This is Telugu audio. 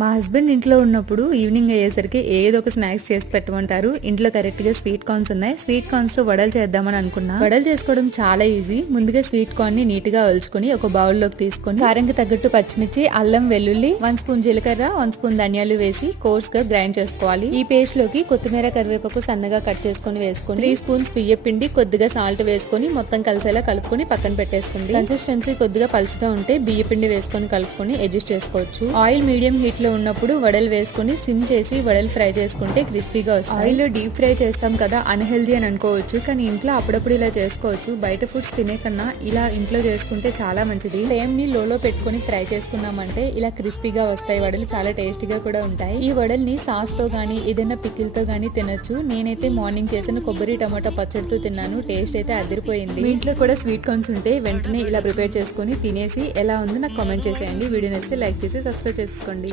మా హస్బెండ్ ఇంట్లో ఉన్నప్పుడు ఈవినింగ్ అయ్యేసరికి ఏదో ఒక స్నాక్స్ చేసి పెట్టమంటారు. ఇంట్లో కరెక్ట్ గా స్వీట్ కార్న్స్ ఉన్నాయి. స్వీట్ కార్న్స్ తో వడలు చేద్దామని అనుకున్నా. వడలు చేసుకోవడం చాలా ఈజీ. ముందుగా స్వీట్ కార్న్ ని నీట్ గా ఒలుచుకొని ఒక బౌల్ లోకి తీసుకొని కారంకి తగ్గట్టు పచ్చిమిర్చి, అల్లం, వెల్లుల్లి, 1 స్పూన్ జీలకర్ర, 1 స్పూన్ ధనియాలు వేసి కోర్స్ గా గ్రైండ్ చేసుకోవాలి. ఈ పేస్ట్ లోకి కొత్తిమీర, కరివేపాకు సన్నగా కట్ చేసుకొని వేసుకొని 3 స్పూన్స్ బియ్యం పిండి, కొద్దిగా సాల్ట్ వేసుకొని మొత్తం కలిసేలా కలుపుకొని పక్కన పెట్టేసుకోండి. కన్సిస్టెన్సీ కొద్దిగా పలుచగా ఉంటే బియ్యం పిండి వేసుకొని కలుపుకొని అడ్జస్ట్ చేసుకోవచ్చు. ఆయిల్ మీడియం హీట్ లో ఉన్నప్పుడు వడలు వేసుకుని సిమ్ చేసి వడలు ఫ్రై చేసుకుంటే క్రిస్పీగా వస్తాయి. ఆయిల్ లో డీప్ ఫ్రై చేస్తాం కదా, అన్హెల్దీ అని అనుకోవచ్చు, కానీ ఇంట్లో అప్పుడప్పుడు ఇలా చేసుకోవచ్చు. బయట ఫుడ్స్ తినే కన్నా ఇలా ఇంట్లో చేసుకుంటే చాలా మంచిది. ఫ్లేమ్ ని లోలో పెట్టుకుని ఫ్రై చేసుకున్నామంటే ఇలా క్రిస్పీగా వస్తాయి వడలు. చాలా టేస్టీగా కూడా ఉంటాయి. ఈ వడల్ని సాస్ తో గానీ ఏదైనా పికిల్ తో గానీ తినొచ్చు. నేనైతే మార్నింగ్ చేసిన కొబ్బరి టమాటా పచ్చడితో తిన్నాను. టేస్ట్ అయితే అదిరిపోయింది. మీ ఇంట్లో కూడా స్వీట్ కార్న్స్ ఉంటే వెంటనే ఇలా ప్రిపేర్ చేసుకుని తినేసి ఎలా ఉందో నాకు కామెంట్ చేసేయండి. వీడియో నచ్చితే లైక్ చేసి సబ్స్క్రైబ్ చేసుకోండి.